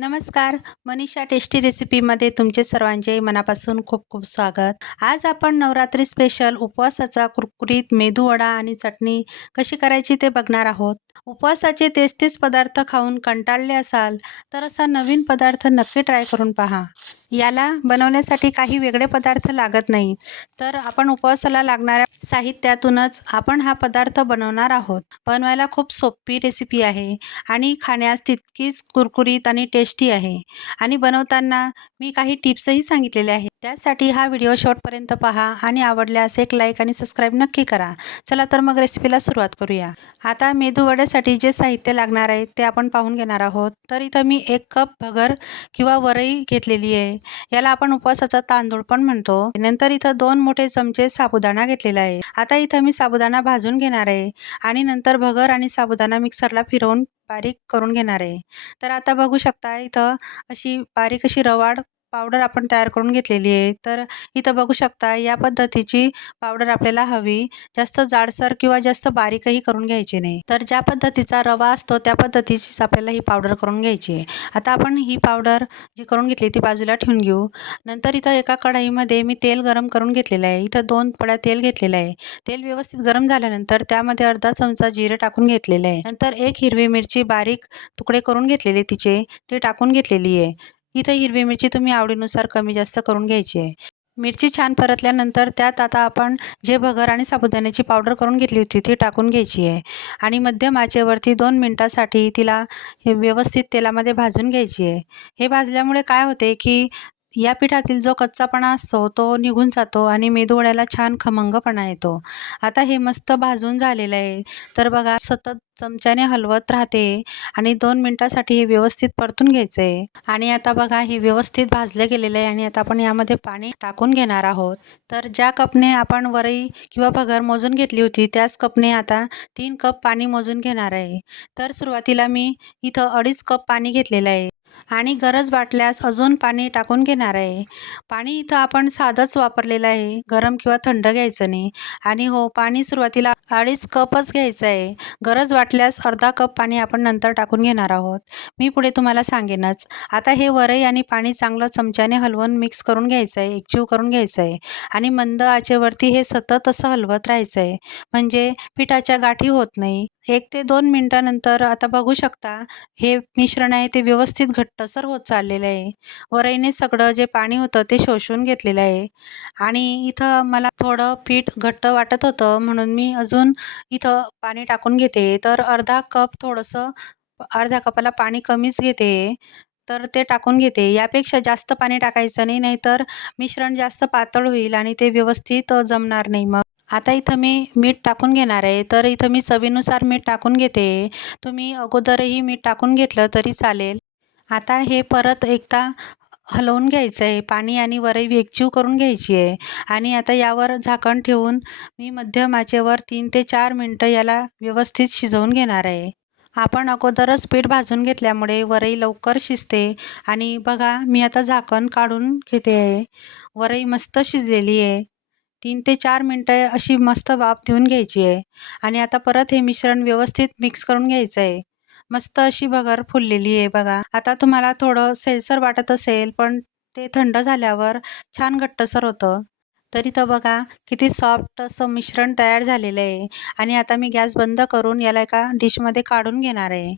नमस्कार. मनीषा टेस्टी रेसिपीमध्ये तुमचे सर्वांचे मनापासून खूप खूप स्वागत. आज आपण नवरात्री स्पेशल उपवासाचा कुरकुरीत मेदूवडा आणि चटणी कशी करायची ते बघणार आहोत. उपवासाचे तेच तेच पदार्थ खाऊन कंटाळले असाल तर असा नवीन पदार्थ नक्की ट्राय करून पहा. याला बनवण्यासाठी काही वेगळे पदार्थ लागत नाही तर आपण उपवासाला लागणाऱ्या साहित्यातूनच आपण हा पदार्थ बनवणार आहोत. बनवायला खूप सोपी रेसिपी आहे आणि खाण्यास तितकीच कुरकुरीत आणि टेस्टी आहे. आणि बनवताना मी काही टिप्सही सांगितलेल्या आहेत. त्यासाठी हा व्हिडिओ शेवटपर्यंत पहा आणि आवडल्यास एक लाईक आणि सबस्क्राईब नक्की करा. चला तर मग रेसिपीला सुरुवात करूया. आता मेदू वड्यासाठी जे साहित्य लागणार आहे ते आपण पाहून घेणार आहोत. तर इथं मी एक कप भगर किंवा वरई घेतलेली आहे. याला आपण उपवासाचा तांदूळ पण म्हणतो. नंतर इथं दोन मोठे चमचे साबुदाणा घेतलेला आहे. आता इथं मी साबुदाणा भाजून घेणार आहे आणि नंतर भगर आणि साबुदाणा मिक्सरला फिरवून बारीक करून घेणार आहे. तर आता बघू शकता इथं अशी बारीक अशी रवाड पावडर आपण तयार करून घेतलेली आहे. तर इथं बघू शकता या पद्धतीची पावडर आपल्याला हवी. जास्त जाडसर किंवा जास्त बारीकही करून घ्यायची नाही. तर ज्या पद्धतीचा रवा असतो त्या पद्धतीचीच आपल्याला ही पावडर करून घ्यायची आहे. आता आपण ही पावडर जी करून घेतली ती बाजूला ठेवून घेऊ. नंतर इथं एका कढाईमध्ये मी तेल गरम करून घेतलेलं आहे. इथं दोन पड्या तेल घेतलेलं आहे. तेल व्यवस्थित गरम झाल्यानंतर त्यामध्ये अर्धा चमचा जिरे टाकून घेतलेलं आहे. नंतर एक हिरवी मिरची बारीक तुकडे करून घेतलेले तिचे ते टाकून घेतलेली आहे. इथं हिरवी मिरची तुम्ही आवडीनुसार कमी जास्त करून घ्यायची आहे. मिरची छान परतल्यानंतर त्यात आता आपण जे भगर आणि साबुदाण्याची पावडर करून घेतली होती ती टाकून घ्यायची आहे. आणि मध्यम आचेवरती दोन मिनटासाठी तिला व्यवस्थित तेलामध्ये भाजून घ्यायची आहे. हे भाजल्यामुळे काय होते की या पिठातील जो कच्चापणा असतो तो निघून जातो आणि मेदवड्याला छान खमंगपणा येतो. आता हे मस्त भाजून झालेलं आहे. तर बघा सतत चमच्याने हलवत राहते आणि दोन मिनटासाठी हे व्यवस्थित परतून घ्यायचं आहे आणि आता बघा हे व्यवस्थित भाजलं गेलेलं आहे आणि आता आपण यामध्ये पाणी टाकून घेणार आहोत. तर ज्या कपने आपण वरई किंवा भगर मोजून घेतली होती त्याच कपने आता तीन कप पाणी मोजून घेणार आहे. तर सुरुवातीला मी इथं अडीच कप पाणी घेतलेलं आहे. आणि गरज वाटल्यास अजून पाणी टाकून घेणार आहे. पाणी इथं आपण साधंच वापरलेलं आहे. गरम किंवा थंड घ्यायचं नाही. आणि हो पाणी सुरुवातीला अडीच कपच घ्यायचं आहे. गरज वाटल्यास अर्धा कप पाणी आपण नंतर टाकून घेणार आहोत. मी पुढे तुम्हाला सांगेनच. आता हे वरई आणि पाणी चांगलं चमच्याने हलवून मिक्स करून घ्यायचं आहे एकजीव करून घ्यायचं आहे आणि मंद आचेवरती हे सतत असं हलवत राहायचं आहे म्हणजे पिठाच्या गाठी होत नाही. एक ते दोन मिनटानंतर आता बघू शकता. हे मिश्रण आहे ते व्यवस्थित घट्टसर होत चाललेलं आहे. वरईने सगळं जे पाणी होतं ते शोषून घेतलेलं आहे. आणि इथं मला थोडं पीठ घट्ट वाटत होतं म्हणून मी अजून इथं पाणी टाकून घेते. तर अर्धा कप थोडंसं अर्ध्या कपाला पाणी कमीच घेते. तर ते टाकून घेते. यापेक्षा जास्त पाणी टाकायचं नाही नाहीतर मिश्रण जास्त पातळ होईल आणि ते व्यवस्थित जमणार नाही मग. आता इथं मी मीठ टाकून घेणार आहे. तर इथं मी चवीनुसार मीठ टाकून घेते. तुम्ही अगोदरही मीठ टाकून घेतलं तरी चालेल. आता हे परत एकदा हलवून घ्यायचं आहे पाणी आणि वरई एकजीव करून घ्यायची आहे आणि आता यावर झाकण ठेवून मी मध्यम आचेवर तीन ते चार मिनटं याला व्यवस्थित शिजवून घेणार आहे. आपण अगोदरच पीठ भाजून घेतल्यामुळे वरई लवकर शिजते. आणि बघा मी आता झाकण काढून घेते आहे. वरई मस्त शिजलेली आहे. तीन ते चार मिनटं अशी मस्त वाफ देऊन घ्यायची आहे. आणि आता परत हे मिश्रण व्यवस्थित मिक्स करून घ्यायचं आहे मस्त अशी बगर फुललेली आहे बघा. आता तुम्हाला थोडं सेलसर वाटत असेल पण ते थंड झाल्यावर छान घट्टसर होतं. तरी तर बघा किती सॉफ्ट असं मिश्रण तयार झालेलं आहे. आणि आता मी गॅस बंद करून याला एका डिशमध्ये काढून घेणार आहे.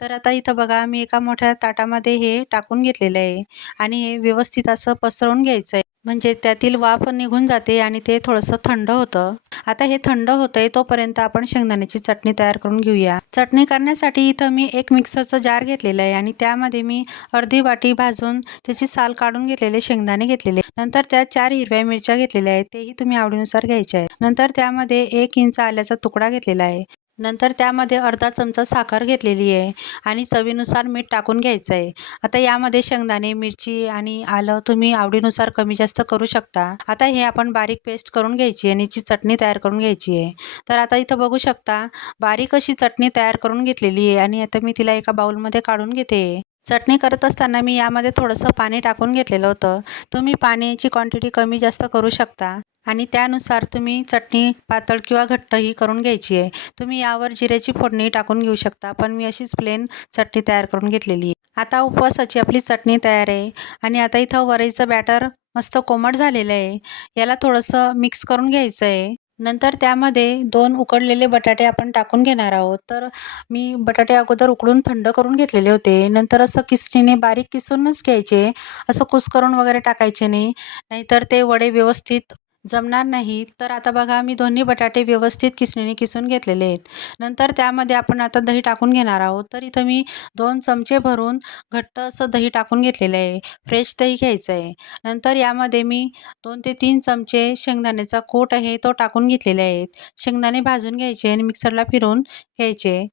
तर आता इथं बघा मी एका मोठ्या ताटामध्ये हे टाकून घेतलेलं आहे. आणि हे व्यवस्थित असं पसरवून घ्यायचं आहे म्हणजे त्यातील वाफ निघून जाते आणि ते थोडंसं थंड होतं. आता हे थंड होतं आहे तोपर्यंत आपण शेंगदाण्याची चटणी तयार करून घेऊया. चटणी करण्यासाठी इथं मी एक मिक्सरचं जार घेतलेलं आहे आणि त्यामध्ये मी अर्धी वाटी भाजून त्याची साल काढून घेतलेले शेंगदाणे घेतलेले नंतर त्यात चार हिरव्या मिरच्या घेतलेल्या आहेत. तेही तुम्ही आवडीनुसार घ्यायचे आहेत. नंतर त्यामध्ये एक इंच आल्याचा तुकडा घेतलेला आहे. नंतर त्यामध्ये अर्धा चमचा साखर घेतलेली आहे आणि चवीनुसार मीठ टाकून घ्यायचं आहे. आता यामध्ये शेंगदाणे मिरची आणि आलं तुम्ही आवडीनुसार कमी जास्त करू शकता. आता हे आपण बारीक पेस्ट करून घ्यायची आणि याची चटणी तयार करून घ्यायची आहे. तर आता इथं बघू शकता बारीक अशी चटणी तयार करून घेतलेली आहे आणि आता मी तिला एका बाउलमध्ये काढून घेते. चटणी करत असताना मी यामध्ये थोडंसं पाणी टाकून घेतलेलं होतं. तुम्ही पाण्याची क्वांटिटी कमी जास्त करू शकता आणि त्यानुसार तुम्ही चटणी पातळ किंवा घट्टही करून घ्यायची आहे. तुम्ही यावर जिऱ्याची फोडणी टाकून घेऊ शकता पण मी अशीच प्लेन चटणी तयार करून घेतलेली आहे. आता उपवासाची आपली चटणी तयार आहे आणि आता इथं वरईचं बॅटर मस्त कोमट झालेलं आहे. याला थोडंसं मिक्स करून घ्यायचं आहे. नंतर त्यामध्ये दोन उकडलेले बटाटे आपण टाकून घेणार आहोत. तर मी बटाटे अगोदर उकडून थंड करून घेतलेले होते. नंतर असं किसणीने बारीक किसूनच घ्यायचे. असं कुस्करून वगैरे टाकायचे नाही. नाहीतर ते वडे व्यवस्थित जमणार नाही. तर आता बघा मी दोन्ही बटाटे व्यवस्थित किसणीने किसून घेतलेले आहेत. नंतर त्यामध्ये आपण आता दही टाकून घेणार आहोत. तर इथं मी दोन चमचे भरून घट्ट असं दही टाकून घेतलेलं आहे. फ्रेश दही घ्यायचं आहे. नंतर यामध्ये मी दोन ते तीन चमचे शेंगदाण्याचा कोट आहे तो टाकून घेतलेले आहेत. शेंगदाणे भाजून घ्यायचे आणि मिक्सरला फिरून घ्यायचे.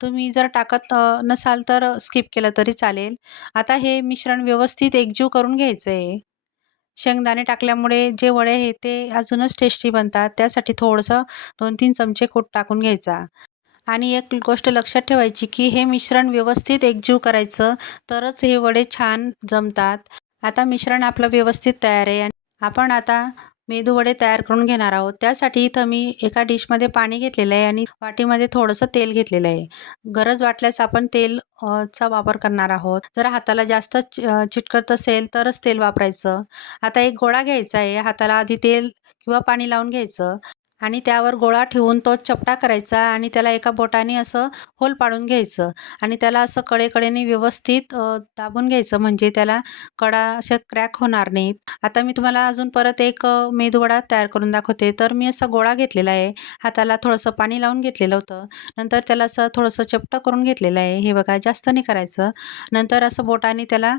तुम्ही जर टाकत नसाल तर स्किप केलं तरी चालेल. आता हे मिश्रण व्यवस्थित एकजीव करून घ्यायचं आहे. शेंगदाणे टाकल्यामुळे जे वडे हे ते अजूनच टेस्टी बनतात. त्यासाठी थोडंसं दोन तीन चमचे कूट टाकून घ्यायचा. आणि एक गोष्ट लक्षात ठेवायची की हे मिश्रण व्यवस्थित एकजीव करायचं तरच हे वडे छान जमतात. आता मिश्रण आपलं व्यवस्थित तयार आहे. आपण आता मेदू वडे तयार करून घेणार आहोत. त्यासाठी इथं मी एका डिशमध्ये पाणी घेतलेलं आहे आणि वाटीमध्ये थोडंसं तेल घेतलेलं आहे. गरज वाटल्यास आपण तेल चा वापर करणार आहोत. जर हाताला जास्त चिटकत असेल तरच तेल वापरायचं. आता एक गोळा घ्यायचा आहे. हाताला आधी तेल किंवा पाणी लावून घ्यायचं. आणि त्यावर गोळा ठेवून तो चपटा करायचा आणि त्याला एका बोटाने असं होल पाडून घ्यायचं. आणि त्याला असं कडेकडेने व्यवस्थित दाबून घ्यायचं. म्हणजे त्याला कडा अशा क्रॅक होणार नाहीत. आता मी तुम्हाला अजून परत एक मेदवडा तयार करून दाखवते. तर मी असा गोळा घेतलेला आहे. हाताला थोडंसं पाणी लावून घेतलेलं होतं. नंतर त्याला असं थोडंसं चपटं करून घेतलेलं आहे. हे बघा जास्त नाही करायचं. नंतर असं बोटाने त्याला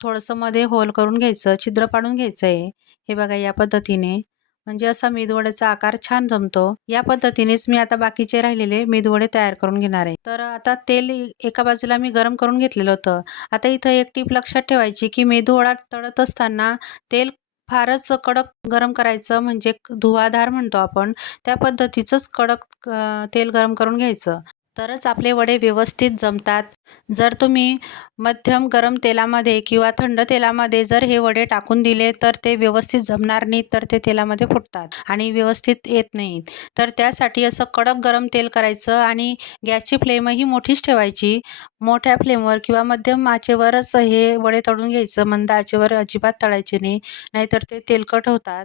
थोडंसं मध्ये होल करून घ्यायचं. छिद्र पाडून घ्यायचं आहे. हे बघा या पद्धतीने. म्हणजे असा मेदवड्याचा आकार छान जमतो. या पद्धतीनेच मी आता बाकीचे राहिलेले मेदवडे तयार करून घेणार आहे. तर आता तेल एका बाजूला मी गरम करून घेतलेलं होतं. आता इथं एक टीप लक्षात ठेवायची की मेदवडा तळत असताना तेल फारच कडक गरम करायचं म्हणजे धुवाधार म्हणतो आपण. त्या पद्धतीचंच कडक तेल गरम करून घ्यायचं. तरच आपले वडे व्यवस्थित जमतात. जर तुम्ही मध्यम गरम तेलामध्ये किंवा थंड तेलामध्ये जर हे वडे टाकून दिले तर ते व्यवस्थित जमणार नाहीत तर ते तेलामध्ये फुटतात आणि व्यवस्थित येत नाहीत. तर त्यासाठी असं कडक गरम तेल करायचं आणि गॅसची फ्लेमही मोठीच ठेवायची. मोठ्या फ्लेमवर किंवा मध्यम आचेवरच हे वडे तळून घ्यायचं. मंद आचेवर अजिबात तळायचे नाही नाहीतर ते तेलकट होतात.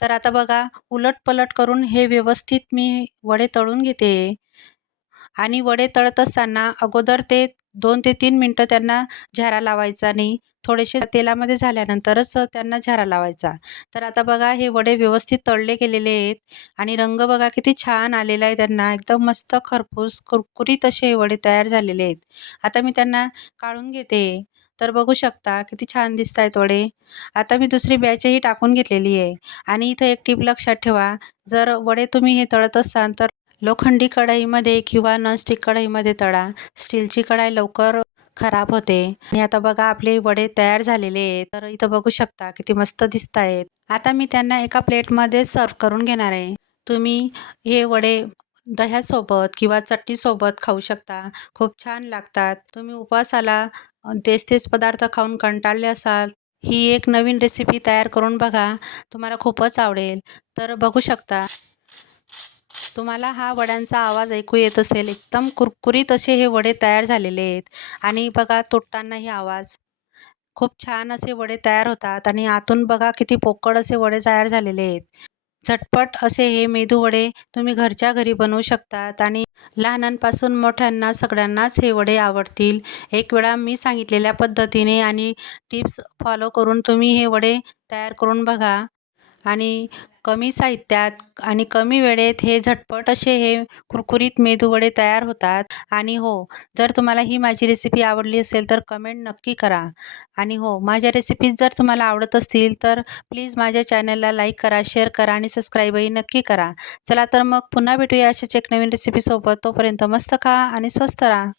तर आता बघा उलट पलट करून हे व्यवस्थित मी वडे तळून घेते. आणि वडे तळत असताना अगोदर ते दोन ते तीन मिनटं त्यांना झारा लावायचा नाही थोडेसे तेलामध्ये झाल्यानंतरच त्यांना झारा लावायचा. तर आता बघा हे वडे व्यवस्थित तळले गेलेले आहेत आणि रंग बघा किती छान आलेला आहे त्यांना. एकदम मस्त खरपूस कुरकुरीत असे हे वडे तयार झालेले आहेत. आता मी त्यांना काढून घेते. तर बघू शकता किती छान दिसत आहेत वडे. आता मी दुसरी बॅचही टाकून घेतलेली आहे. आणि इथं एक टीप लक्षात ठेवा. जर वडे तुम्ही हे तळत असाल तर लोखंडी कढईमध्ये किंवा नॉनस्टिक कढईमध्ये तळा. स्टीलची कढाई लवकर खराब होते. आणि आता बघा आपले वडे तयार झालेले आहेत. तर इथं बघू शकता किती मस्त दिसत आहेत. आता मी त्यांना एका प्लेटमध्ये सर्व करून घेणार आहे. तुम्ही हे वडे दह्यासोबत किंवा चटणीसोबत खाऊ शकता. खूप छान लागतात. तुम्ही उपवासाला तेच तेच पदार्थ खाऊन कंटाळले असाल ही एक नवीन रेसिपी तयार करून बघा. तुम्हाला खूपच आवडेल. तर बघू शकता तुम्हाला हा वड्यांचा आवाज ऐकू येत असेल एकदम कुरकुरीत असे हे वडे तयार झालेले आहेत. आणि बघा तुटतानाही आवाज. खूप छान असे वडे तयार होतात आणि आतून बघा किती पोकळ असे वडे तयार झालेले आहेत. झटपट असे हे मेदू वडे तुम्ही घरच्या घरी बनवू शकतात आणि लहानांपासून मोठ्यांना सगळ्यांनाच हे वडे आवडतील. एक वेळा मी सांगितलेल्या पद्धतीने आणि टिप्स फॉलो करून तुम्ही हे वडे तयार करून बघा. आणि कमी साहित्यात आणि कमी वेळेत हे झटपट असे हे कुरकुरीत मेदूवडे तयार होतात. आणि हो जर तुम्हाला ही माझी रेसिपी आवडली असेल तर कमेंट नक्की करा. आणि हो माझ्या रेसिपीज जर तुम्हाला आवडत असतील तर प्लीज माझ्या चॅनलला लाईक करा शेअर करा आणि सबस्क्राईबही नक्की करा. चला तर मग पुन्हा भेटूया अशाच एक नवीन रेसिपीसोबत तोपर्यंत मस्त खा आणि स्वस्त राहा.